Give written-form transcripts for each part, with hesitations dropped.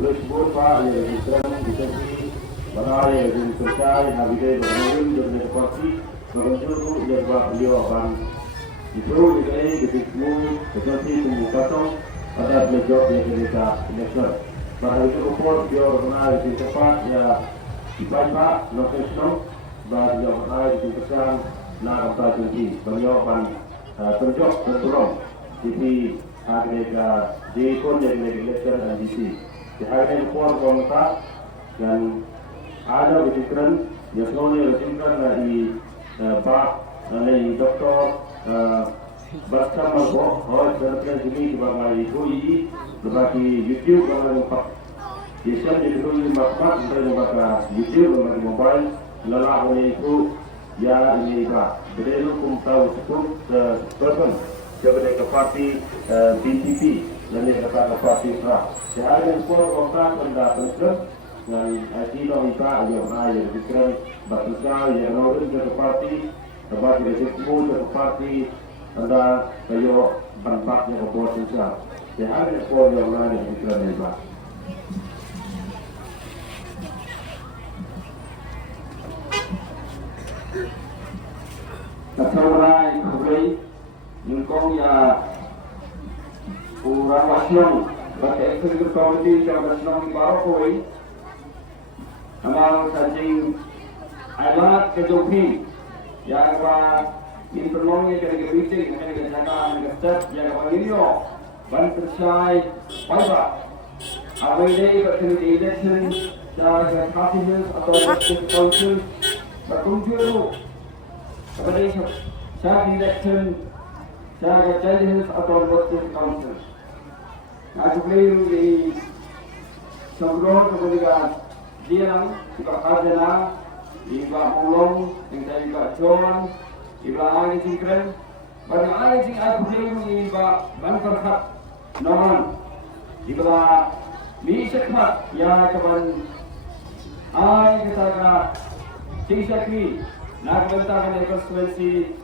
boleh sebut Pak yang diserang ditempati barang yang disertai habis bermain dengan parti menunjuk yang buat beliau akan itu dikai dipimpin seperti pembukaan pada beliau yang kita election. Pada itu upor beliau berkenal di tempat ya dibaca lokasi dan beliau berkenal di tempat nak apa jadi beliau akan tunjuk dan turun di harga di kon yang election dan DC. Di harga upor komentar dan ada bikiran yang semuanya bikiran dari Pak dari Doktor Baskar Margo, और सरकार जिले की बागाई हुई, बाकी YouTube बागाई मुकाम, ये सब जितने भी मकसद उनके बागा YouTube बागाई मोबाइल लला होने को या ini का बड़े लोग tahu cukup person sebagai parti BTP dan dia kata parti Pra. Sehari ini pun kontak pendatang terus dan ITO Ika yang ada bikiran bakal yang orang dari parti tempat resepsi dari parti anda kayo banpak yang kebuat susah. Sehari ini pun yang ada bikiran Ika. Kesalahan kembali mengkong ya orang wasyong bagi eksekutif komite yang bersenang di bawah koi amal sajing alat kejopi yang informnya dari meeting dari kejagaan step yang ini ban tercai apa awalnya berkini election dari parties atau council berkunjung kepada saat election saya challenges atau local council. Aku beliau di sebelum kemudian dia juga ada iba ulong yang juga John iba lagi singkren pada lagi sing aku beliau iba banterhat non iba misekmat ya kawan ay kita ka singsekni nagbentakan konstituensi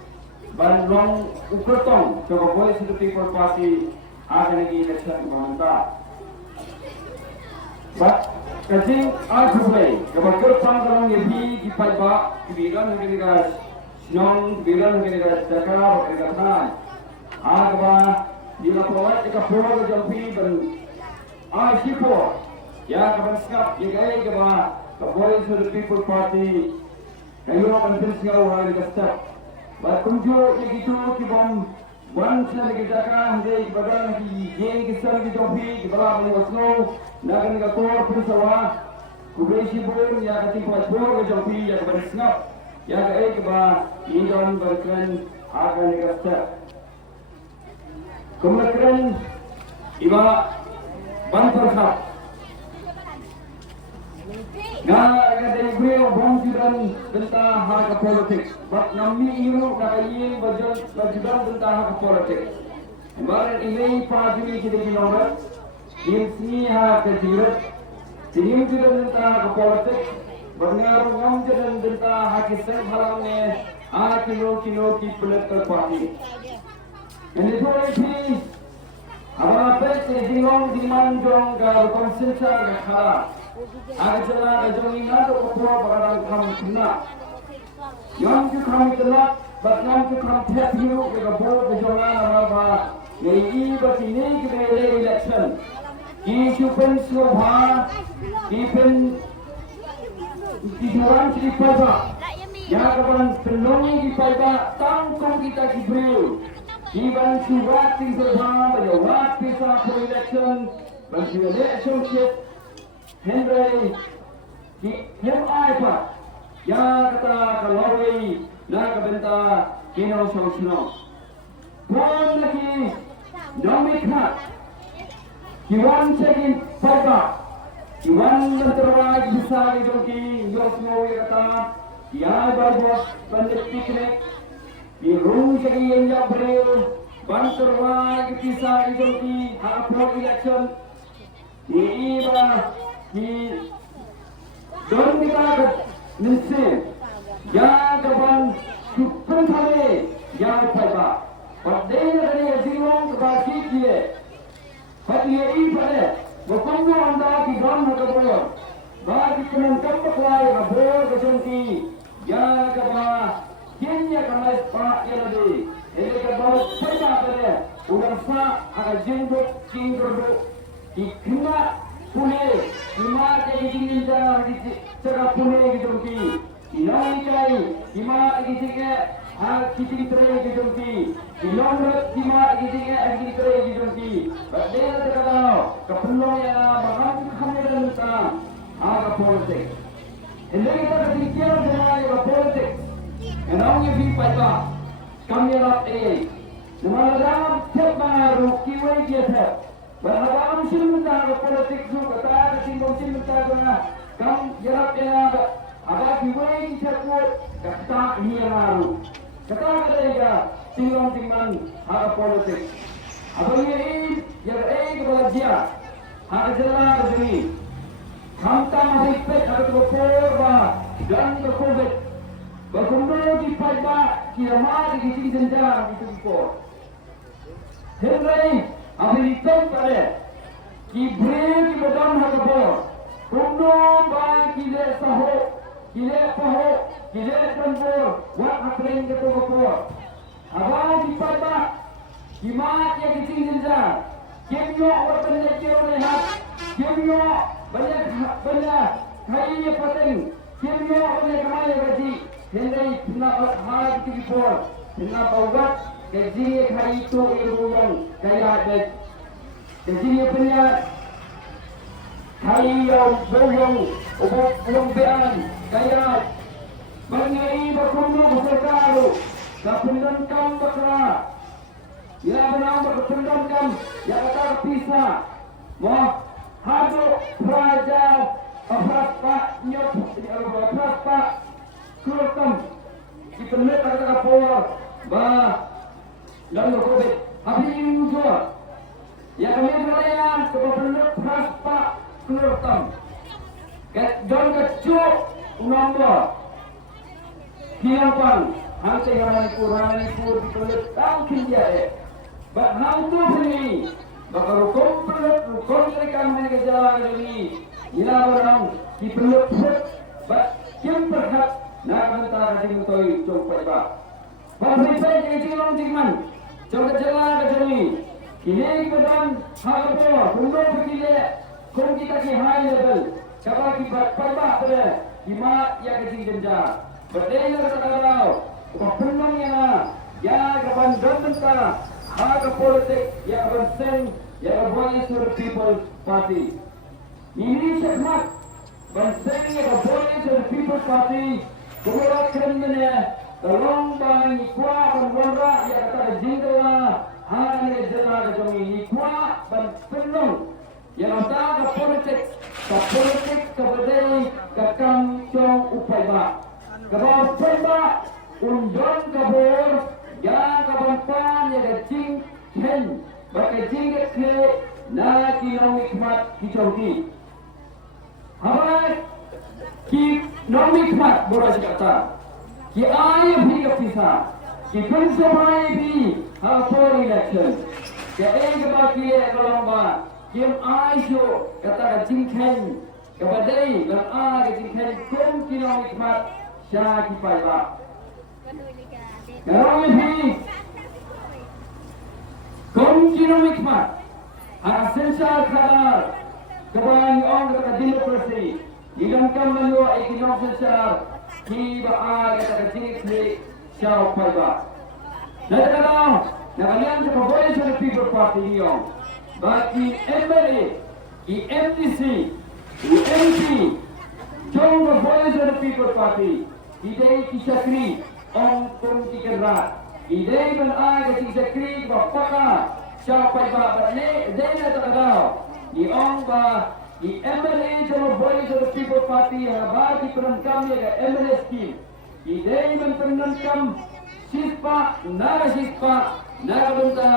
Bandung Ukertong coba boleh satu people party akan lagi election pemerintah. Kacing aku boleh coba kerjaan kalau lebih dipakai bilang negeri gas, non bilang negeri gas Jakarta negeri Tanah. Agak dilaporkan jika pulau jampi dan Asipo ya kapan skap jika kapan boleh satu people party kayu akan tersiar orang di step. Berkunjung begitu kibam bangsa negara hindi badan di yang kisah di topi di bawah Oslo nagan ngatur persawa kubresi bun ya ketik passport di topi ya bersnap ya ke ba indon berken akan negara kemudian iba banterha Nah, dari beliau bangsiran tentang hak politik. Bak nami iru kaya bajudan tentang hak politik. Kemarin ini pagi kita dinomor, ini hak kejirat. Sini juga tentang hak politik. Berpengaruh ngambil tentang hak kisah halamnya. Kilo political party. Ini politik. Apa sih bingung di manjong kalau konsentrasi berkala. Ajalah ajalnya tu ketua barang kami kena. Yang tu kami kena, bahkan tu kami tiap hiu kita buat berjalan apa. Jadi begini kita election. Isu pensubha, ipen dijual di pasar. Ya kapan penolongi di pasar, tangkung kita diberi. Iban surat pensubha, berjawab pisah for election, berjawab election ship. Henry Kim Aipa ya kata kalori na kabenta kino sosno pon lagi domikna kiwan segin pada kiwan terwaj bisa dijoki yosno kata ya barbos pandit piknik di room segi yang jabril ban terwaj bisa dijoki apa election ini di don kita nisce ya kapan super thale ya paiba padai dari zilong baki kiye padai ini pada bukan da ki gam ha ka bo ba ki kunun kam ba kwai ha bo ka jong ki ya ka ba kenya ka mai pa ya de ele ka ba pai ba de ulang sa ha jingdo do ki kina pune hima ke jingin da ki saka pune ki jong ki ilai kai hima ki jingge ha kiting tray ki jong ki ilong hima ki jingge ki tray ki jong ki ba de na ka da ka puno ya ba ha ki khamera ta aga politik ele kita ka dikir dengan ya politik enang ye bi pa ba kamera Nama dalam tiap baru kiwai dia ter. Berhadap musim mentah politik tu kata simbol musim mentah guna kam jarak dia ada kiwai kita kuat kata ini baru. Kata dia tinggal timbang ada politik. Apa ini kepada dia ada jalan sini. Kamta masih pet ada berkorba dan berkobat. Berkumpul di pajak kiamat di sini senjata itu dikor. Henry, abis itu pada kibrit di badan hakapor, kumdom bang kile saho, kile paho, kile tempur, wak apren ketu kapor. Abang dipajak, kimat yang kecil senja, kimyo orang lekir lehat, kimyo banyak kaya pateng, kimyo orang kaya gaji. Henry pernah hal itu dipor, pernah bawat. Gaji hari itu yang kaya ada. Gaji punya hari yang bohong, ubah bean kaya. Bangai berkumpul berserkaru, kapendam bakra. Ya benar berkendam, ya kata pisah. Wah, hado praja apa nyop, apa kurang. Kita lihat kata power, bah. Dan berkobit, habis ini juga. Ya kami berlayan kepada praspa keluartam. Dan kecuk nombor. Kiapan, hantar Manipur dikelit tangkin dia. Bahan tu ini, bakal rukun mereka main kejalan ini. Ila orang dipelut kim berhak nak mentara di mutoi coba ba. Bapak jadi cilong cikman. Coba jalan ke sini. Kini kemudian hal bunda begini. Kau kita ki high level. Kalau kita perbah pada lima yang kecil jenja. Berdaya kata kau. Kepenang ya kapan dompeta. Hak politik ya kapan sen ya voice of the people party. Ini sekat. Benseng ya voice of the people party. Kemudian kerana tolong bang ikwa penwara ya kata jinggawa hanya jalan kami ikwa dan penuh yang ada ke politik kepada kekang upaya kebawa pemba undang kabur yang kabampan ya kecing hen pakai jinggat ke na kinong hikmat kicoki hai ki nong hikmat boras kata कि आए भी कपिसा कि फिर समाए भी हाफोर इलेक्शन कि एक बाकी है कलम्बा कि हम आए जो कता जिंखें कबडई dan आगे जिंखें कुम kilo hikmat syah ki paiba kalau भी कुम kilo hikmat hasil khadar kebanyakan orang kata demokrasi dilangkan menua ekonomi secara Kiba aga kata kecil siapa payah. Nanti kalau kalian cuma boleh jadi people party ni om. Bagi MLA, MDC, UMP, cuma boleh jadi people party. Idai kisahri om pun dikerat. Idai ben aga kisahri bapaka siapa payah. Bagi idai nanti kalau di om bah. Di MLA cuma boleh jadi people party yang bagi penangkam ya MLA scheme. Idai penangkam sispa, naga benda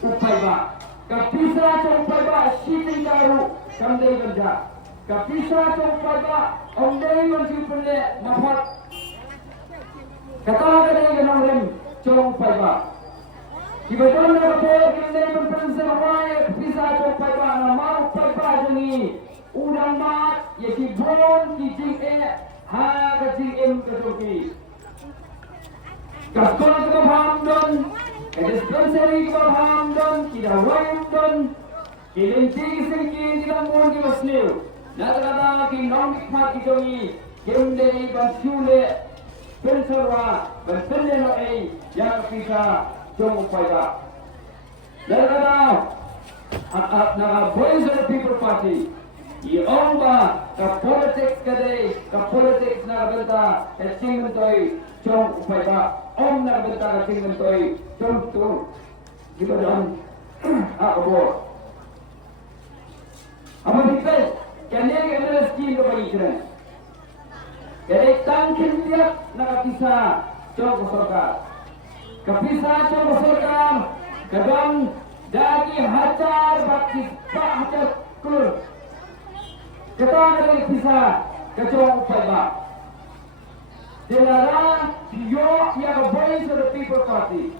upaya. Kapisa upaya sitting karu kamdai benda. Kapisa upaya ondai mansipule mahal. Kata kata yang orang cuma upaya. Ibadah apa kita berpensarai pisah copai bana mau pai jengi udang mat ya ki bon ki jing ha ka jing ke soki kaskon ke hamdon ke dispensary ke hamdon ki da wayndon ki lenti singki di mon ki wasniu nadara ki nomik mat ki jongi kemde ban sule pensarwa ban pende no ai ya pisah jom upaya. Darah na Voice of the People Party. Iong ba ka politics politics na benta tingin toy jom upaya. Om na benta tingin toy jom tu. Di ba dan? Ako. Amo dito, kanya kaya skin ko bagi kira. Kaya tangkin dia nakapisa jom sarkar. Kepisah masyarakat kadang dagi hajar bakti hajar kulur kita dari pisah kacau upaya dilarang yo yang Voice of the People Party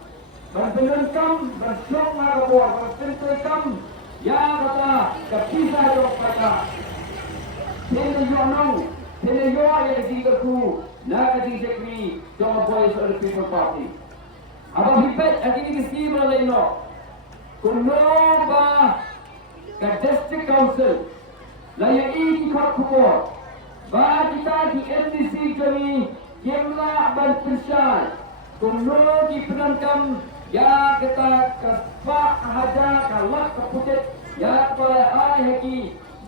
berpendamping bersyok mengabur berpendamping yang kata kepisah upaya ini yo nong ini yo yang digaku nak dijekri jom Voice of the People Party. Apa hibet akhirnya kisi berada ino. Kuno ba ke district council laya ini kau kuat. Ba kita di MDC kami kemla ban persyal. Kuno di penangkam ya kita kaspa haja kalak keputet ya kepala ahli haki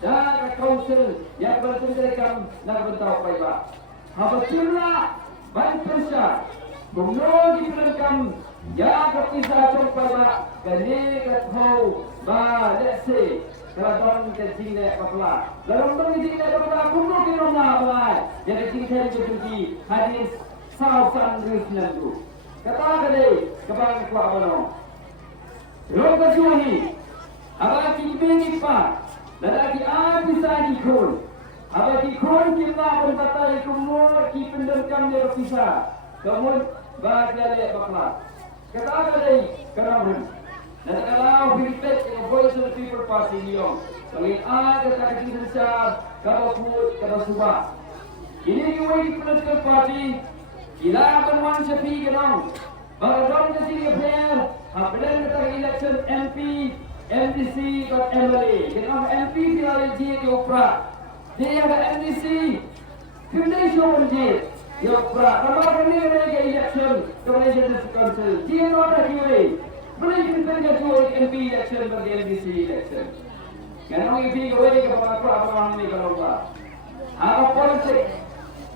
dan ke council ya bertengkam nak bentau paiba. Apa kemla ban persyal. Kuno di penangkam ya kepisah coba gani kathau ba let's say kalau ke sini kapla dalam sini kapla kuno kino na balai jadi tinggal jadi hadis sausan risnandu kata kale kabang ko abano roga juhi aba kibeni pa lalaki abisa di khol aba di khol kita berkata kuno ki penderkam dia kepisah kemudian bagale bakla kata kali kenapa dan kalau Philippines yang Voice of the People Party niyo selain ada kata kisah kalau put kalau subah ini yung political party ilaban wan sapi ganong bagadong na sini affair hapelan na tag election MP MDC kat MLA ganong MP pilali di opera dia ada MDC foundation di Yopra, nama kami mereka election Commission Council. Dia orang kiri. Boleh kita jadi MP election bagi MDC election. Kerana ini kau ini kepada apa ni kalau apa? Apa politik?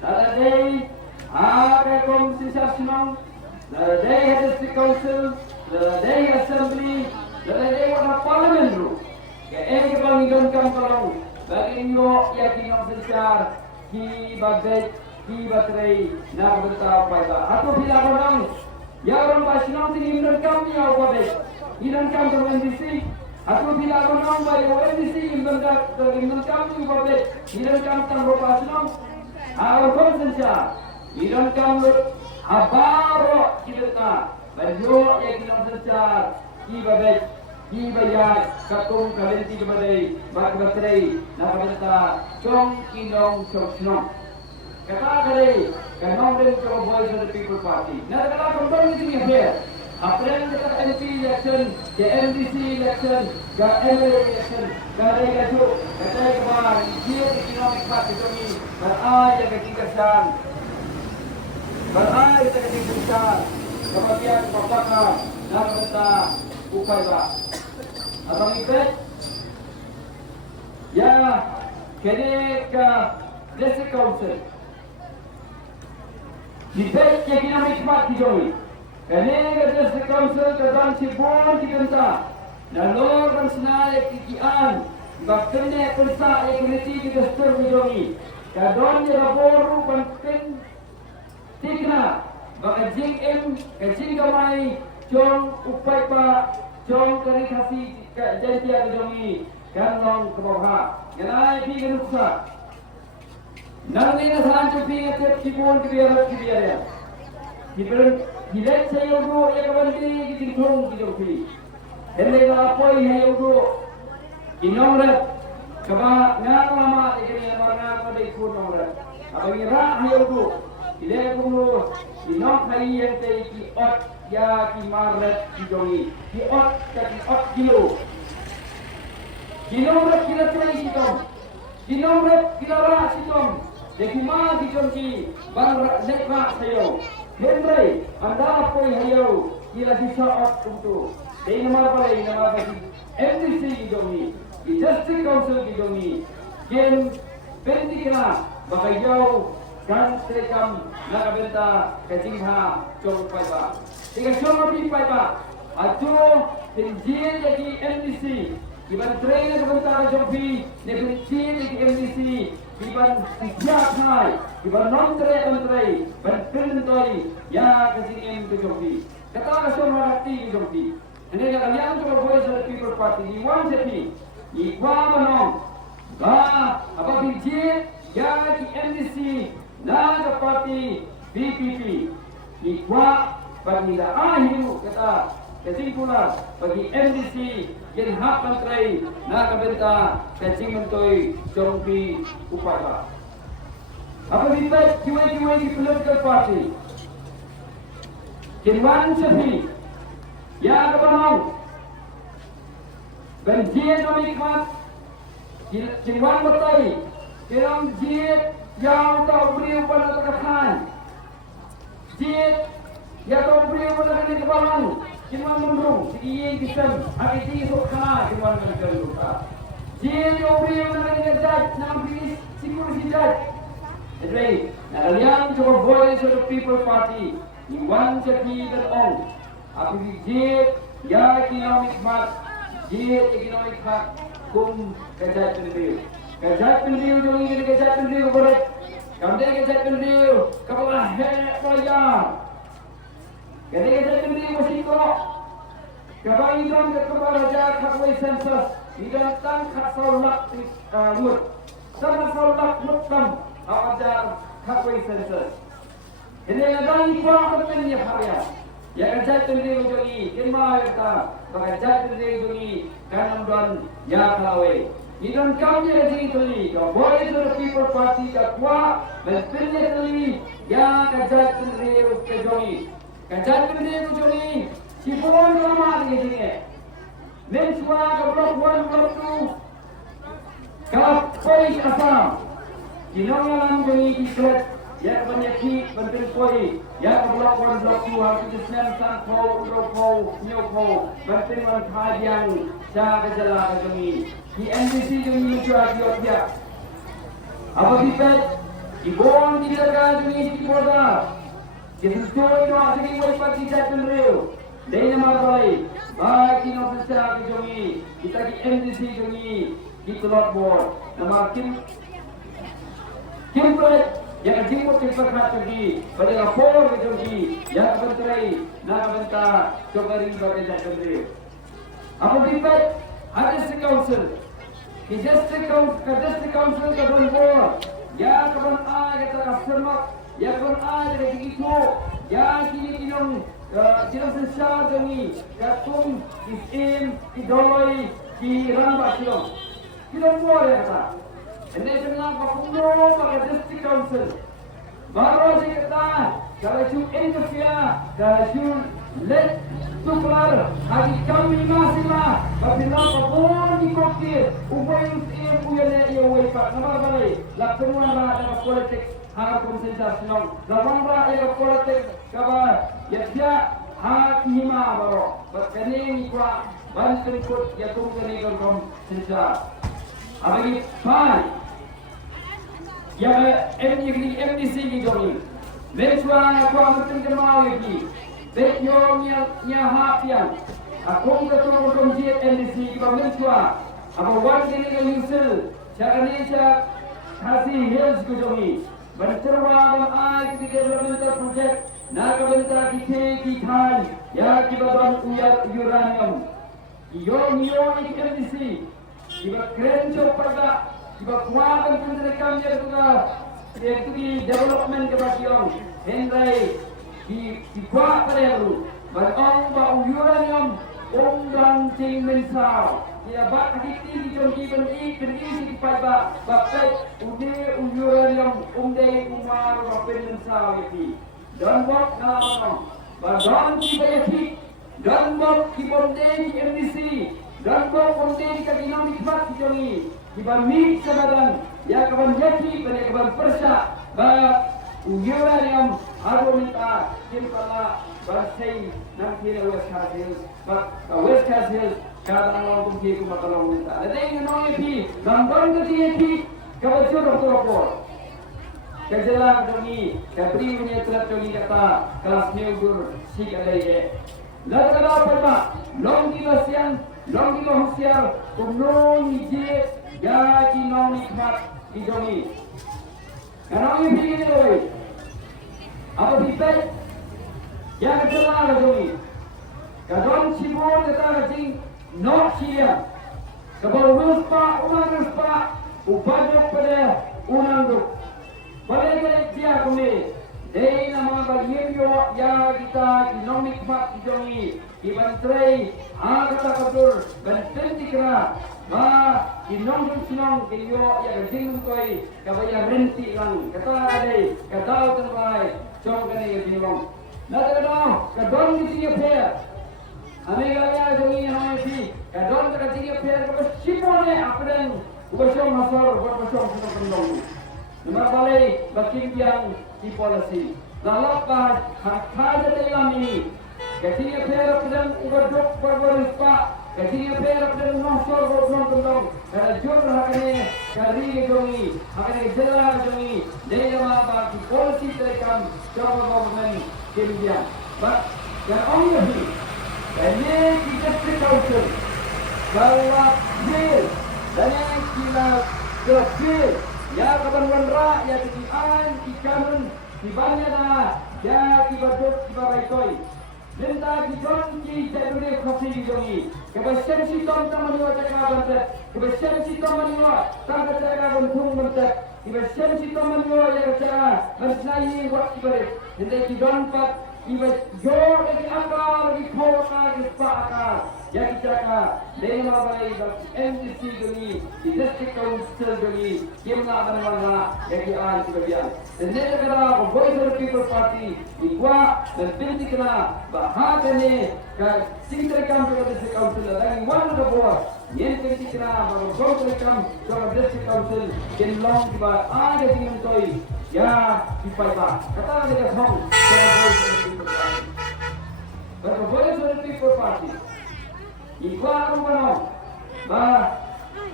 Ada day, ada komisi nasional, ada day district council, ada day assembly, ada day apa parlimen tu. Kerana kita bangun kalau bagi yo yang kita besar di bagai di baterai nak bertahan pada atau bila orang yang orang nasional ini menerkam ni apa deh menerkam dengan NDC atau bila orang bayi NDC menerkam ni apa deh menerkam tentang nasional atau konsensa menerkam abaro kita baju yang kita besar di bagai di bayar katung kalenti kepada baterai nak bertahan jong kinong soknong kata kali kanong din ko Voice of the People Party. Nakakala kung di sini affair. April kita MP election, ke MDC election, ke MLA election, kaya kaso kaya kemarin dia economic party kami beraya ke kikasan. Beraya ke kikasan. Kemudian apakah nak minta upaya abang ikut ya kini ke district council dibet yang kita nikmat di Jawa. Kerana kita council kedan sibun kita lalu dan senai kikian bahkan ni persa equity kita stor di Jawa. Kadon dia raporu penting tikna bakajing kajing gamai jong upai pa jong kari kasih jadi dia di Jawa kanong kebawah. Kenai pi kenuksa. Nanti na saan cupi at sibun kebiaran. Kita hilet saya dulu ya kembali kita tong kita pi. Hendak apa ini ya dulu. Inong red kaba ngang lama ini warna pada ikut nong red. Apa ini rah ya dulu. Hilet dulu. Inong hari yang ki ot ya ki maret ki dongi. Ki ot ki ot kilo. Kilo red kilo trai sitom. Kilo red kilo rah sitom. Jadi mana kita ki bang nekra sayo. Henry, anda apa yang hayo? Kila sisa ot untuk. Ini nama apa ini? Nama apa? MDC gidomi, District Council gidomi. Ken pendi kena bagai jauh kan sekam nakabenta kecingha cong paiba. Tiga cong api paiba. Ajo penjil jadi MDC. Iban trainer sebentar jobi, nebenci di MDC. Iban siap hai, iban non-tray, ban pendoi, ya kesini ke jobi. Kata kasih hati ke jobi. Ini yang coba voice of the people party di one city. Ikwa manong, apa biji, ya di MDC, naga party PPP. Ikwa panila ahiru kata kesimpulan bagi MDC yang hak menteri nak kabenta kecing mentoi jompi upaya. Apa kita kiwai di political party? Kinwan sepi, ya kebanau. Benjian kami kat, kinwan betai, kinwan jiat yang kau beri pada terkesan, jiat yang kau beri pada kebanau. Cuma mendung, segi kisam, hari ini sokana cuma mereka lupa. Jika jauh yang mereka jat, nak pilih sikur sijat. Jadi, kalian coba voice of the people party, iwan jadi berong. Apa jik, ya economic mat, jik economic mat, kum kejat pendiriu. Kejat pendiriu jauh ini kejat pendiriu berat. Kamu dia kejat pendiriu, kamu hek pelajar. Ketika sendiri masih kok, kalau idam kepada raja kakwai sensus, idam tang kasolak mut, sama solak mutam ajar kakwai sensus. Ini ada ikut kepennya harian. Ya kerja sendiri menjadi lima kita, bekerja sendiri menjadi kanam dan ya kawai. Idam kami jadi kali, boleh itu people party kakwa, berpilih kali, ya kerja sendiri menjadi. Kajian pendiri ujuni, sifon lama di sini. Mensua keblok wan waktu, kapai asam. Kinongan ujuni kisah, ya penyakit penting koi, ya keblok wan blok tu harus disenen sangkau, rokau, nyokau, penting wan kajian, saya kejala ujuni. Di NDC ujuni juga dia. Apa kita, ibon tidak ujuni di boda. Kesusuan itu asli wajib kita pendiriu. Dari nama baik, bagi nafsa kejongi, kita di MDC jongi, di Telok Board, nama Kim Pret, yang jemput tempat pergi, pada lapor kejongi, yang menteri, nak bentar, cokari bagi kita pendiriu. Apa kita? Ada Council, di District Council kawan Board, ya kawan A kita kasih. Ya pun ada lagi itu, ya kini kinong sensar demi katung isim idoloi di ramba kinong boleh kata. Ini dengan pakuno pada District Council. Baru aja kita kalau cuma interfere, kalau cuma let tukar hari kami masih lah. Apabila pakun dikokir, upaya isim uyale ia wipat nama balai. Lakukan ada politik. Hak konsentrasi nong, lawan rakyat politik kabar, ya dia hak hima baru, berkening kuat, bantu ikut ya tunggu konsentrasi. Apa ini? Fine. Ya MDC gitu ni, mencuba aku ambil kemau lagi, bekyonya hapian, aku ketua komisi MDC kita mencuba, apa warga ini usul, cara ni cara kasih hills gitu ni. Berterwa ai di developmental project naga bentar kita ya kibaban uranium yo MDC kiba krenco pada kiba kuaban penderekan dia juga itu di development kebagian Henry di kuat perlu berong bau uranium dan cing mensal ya bak hati di jongki beni si pai ba bakai uranium dei umar bapen mensal itu dan bok nalam dan ki bayati dan bok ki bonde ki MDC dan bok bonde ki dinamik mat jongi ki mix sabadan ya kaban jati pada kaban persa ba uranium argumenta kimpala bersih nanti West Hills, West Hills kadang orang pergi ke makalong minta. Ada yang nongye pi, gambar ketika pi, kau doktor. Kejelang jongi, kabri punya telat jongi kata kelas neugur si kalai. Lalu kalau apa? Long di Hosiar, kumnong ije, ya kinong nikmat di jongi. Kanongye pi ini loh. Apa bitai? Yang kedua lagi, kadang cibur kita lagi nak siap. Kalau ruspa, upajuk pada unanduk. Balik dia kami. Dari nama bagian ya kita dinamik mat dijongi, dibantrai, kata katur, banten dikira. Dinong sinong kiyo ya jing koi, kabaya renti lang. Kata ada, kata terbaik, jom kene dinong. Nada kadon di sini fair. Ame gaya jongi hame pi. Kadon ka sini fair ko sipone apren ko syong masor ko syong pendong. Nama balai bakin yang di policy. Lalapa hak dalam ini. Kasih fair apren ubadok berberispa. Kasih fair apren masor ko pendong. Jur hakane kari jongi, hakane jela jongi. Dema ba di policy terekam Jawa government kemudian, yang orang ini, ini kita precaution, bahwa bil, dan yang kita kecil, ya kapan wanra, ya kecian, ikanun, tibanya dah, ya kibadut, kibabaikoi, minta kicon, kita dulu kopi dijongi, kebesan si tom tamaniwa cakap bantet, kebesan si tamaniwa, tangga cakap bantung bantet, kebesan si tamaniwa yang cakap, bersenai buat kibarik. Jadi kita iba jor lagi akal, lagi kau akal, lagi pak akal. Ya kita kan, dengan balai MDC dulu, di district council dulu, kimna mana ya kita sebagian. Dan ini adalah Voice of the People Party, ikwa dan pilih kena bahagian ni, kan singkirkan juga district council. Dan one of the board, yang pilih kena bahawa singkirkan juga district council, kenlong tiba ada dengan toy. Ya, dipaipa. Kata dia song. Voice of the People Party. Ikwa aku mana?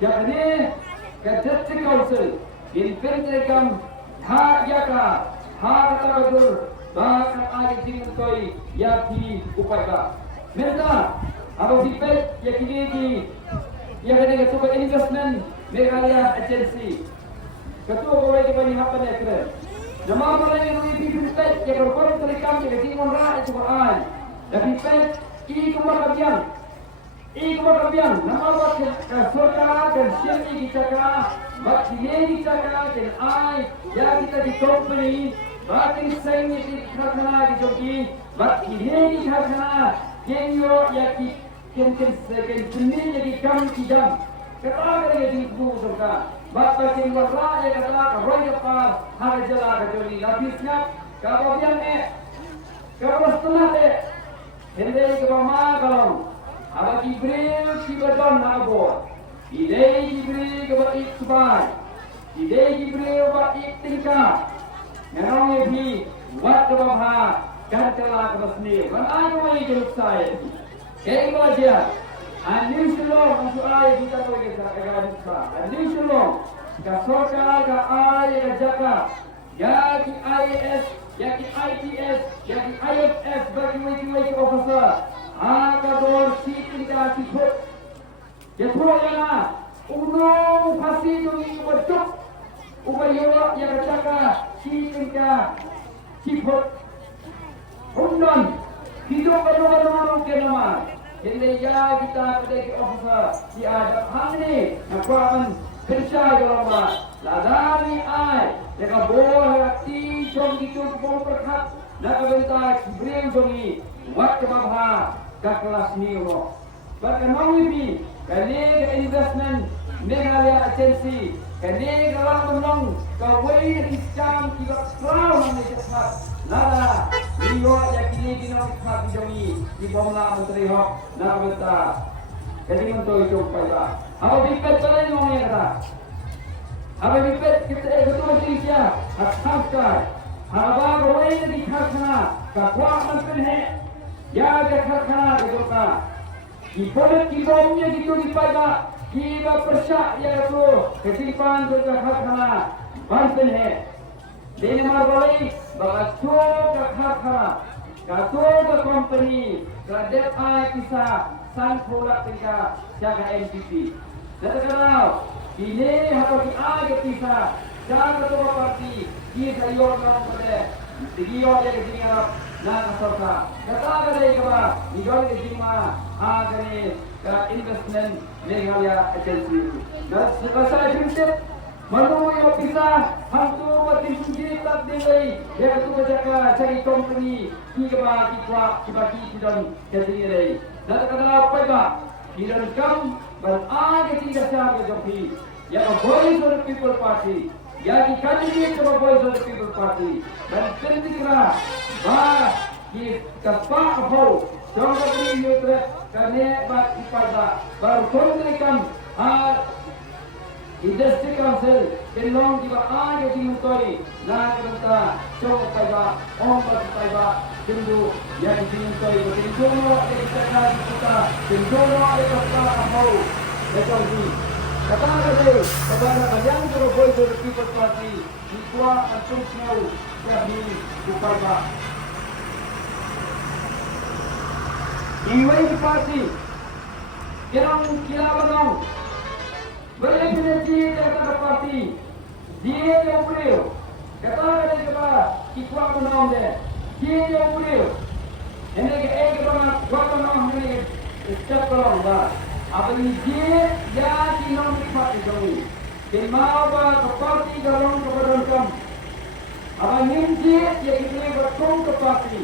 Jadi district council, infiltrekam, yaka, kata betul. Bahkan ada dimutoi yaki upaya. Minta, apa dipet yakini ya kena ketua investment Meghalaya agency. Ketua kawai di bani hapan ya keren. Nama apa yang lebih pintar ya berkorban terekam ya di monra itu Quran. Tapi pet ini kemudian nama apa surga dan syari dicakap, bakti dicakap dan ai ya kita di company, bakti saya di kerana di joki, bakti di kerana kenyo ya kita seni jadi kami kijam. Kata dia di surga. Bapak tinggal raja kata roya par hari jala kejoli habisnya kemudian kalau setengah hendai ke rumah kalau abang Jibril tiba-tiba nabur ide Jibril ke baik sebar ide Jibril baik tingkah yang lebih buat ke bawah kan telah keresni kan ayo mai ke saya kayak aja Andi Shalom masuk ayat kita kalau kita agak besar. Andi Shalom kasoka ka ayat jaka ya ki IAS ya ki ITS ya ki IFS bagi wiki officer kador siting ka siput ya proyana uno pasti tu ini betul ubayo ya jaka siting ka siput undang hidup benar-benar ke nama. Hindi ya kita sebagai officer di adab hamni nakuan kerja dalam ladani ai jika boleh ti jom gitu bol berkat nak bentar ke kelas Nero. Berkenaan lebih, kini ke investment Meghalaya agensi, kini kalau menang kawin Islam tiga kerana mencetak nada Rio yakini kini kita dijami di bawah Menteri Hok Nabata. Jadi untuk itu pada, apa bipet jalan yang mana kata? Apa bipet kita betul Malaysia, Afghanistan, apa kawin di Kharkana, kakuat Menteri Hek, ya ke Kharkana betul kan? Di pola kilomnya gitu di pada. Kita persyak ya tu ketipan ke Kharkana Banten hai. Dene marwali bagacu ke Kharkana, katu ke company, kadep ai kisah san pulak tinggal jaga MPP. Jadi kalau ini harus ai ke kisah jaga ketua parti kita yorang pada digiyor ya ke sini Arab nak sorka. Kata ada ikaba digiyor ke sini mah agane ke investment Meghalaya agensi. Dan selesai prinsip menunggu yang pisah hantu mati sendiri tak dilai. Dia tu berjaga cari company kikaba kibaki dan jadi ini. Dan kata apa ba? Kiran kam berada tidak siapa joki. Ya Voice of the People Party. Ya di candidate of Voice of the People Party. Dan pentinglah bah di kepak apa? Jangan beri yutre kerana bak ipada baru kontrikan industri council kelong di bawah ada di menteri nak kerana cuma pada pada tentu yang di menteri tentu ada kita tentu ada apa betul ni kata ada kepada yang Voice of the People Party ikut atur semua yang di upaya Iway parti, kerang kila banang, berdefinisi kata parti, dia yang beliau, kata ada juga ikut banang deh, dia yang beliau, ini ke banang, dua banang ini step banang dah, apa ini dia ya kinong di parti kami, dimau bah parti dalam keberadaan, apa ini dia yang kita berkong ke parti,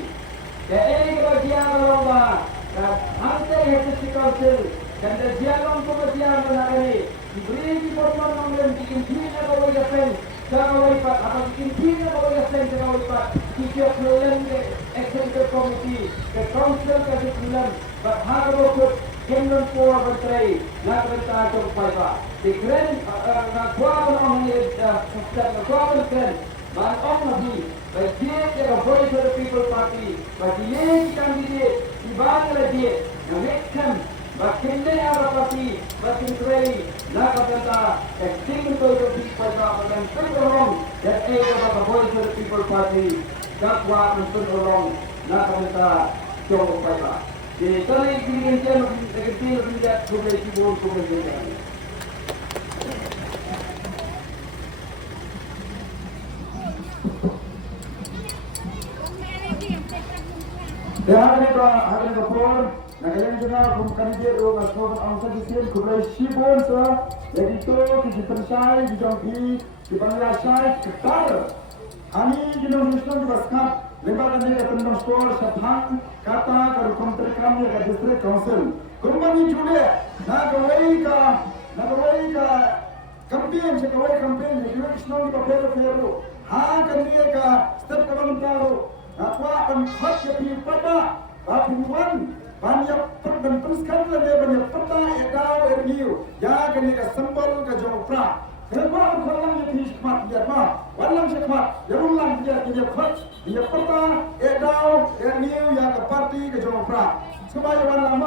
ke dia dalam bah. Hantar HSC Council dan dialog pembicaraan mengenai diberi di format nomor bikin pina kalau yakin jangan lipat apa bikin pina kalau yakin jangan lipat tiap bulan ke executive committee ke council ke bulan berharap untuk kendan pola bercerai nak bertahan supaya dikren nak kuat mengenai sukses kuat mengenai Banong lagi, bagi yang Voice of the People Party, bagi yang candidate, ibarat lagi, yang next bagi yang parti, bagi yang nak kata, acting untuk the people, dan tolong, dan the Voice of the People Party, dakwah untuk tolong, nak kata, jauh pada. Jadi tadi kita kecil tidak boleh sibuk kemudian. Hari ini pun, nagayan juga kandidat orang asal angsa disini kublai sibon sah. Jadi tu kita terusai dijangki di Bangladesh ketar. Ani jenuh Islam juga skap. Lepas ini tentang skor sepang kata kalau kontrak kami ke district council. Kurban juga, nagawai ka campaign jadi Islam juga fair. Kan dia ka step kementerian. Aku akan hak jadi pada Bapuan banyak dan teruskan lagi banyak peta edau ergiu ya kini ke sembal ke jopra kenapa orang yang hikmat dia mah walang hikmat yang ulang dia peta edau ergiu ya ke parti ke jopra supaya walang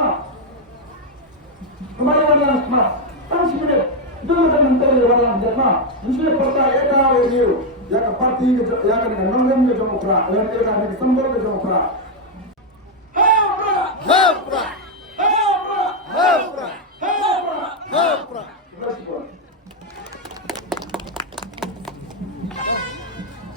hikmat tan sebenarnya dulu dan menteri walang dia mah mesti peta edau ergiu ya ke parti ya ke nongem ke jopra ya ke sembal ke jopra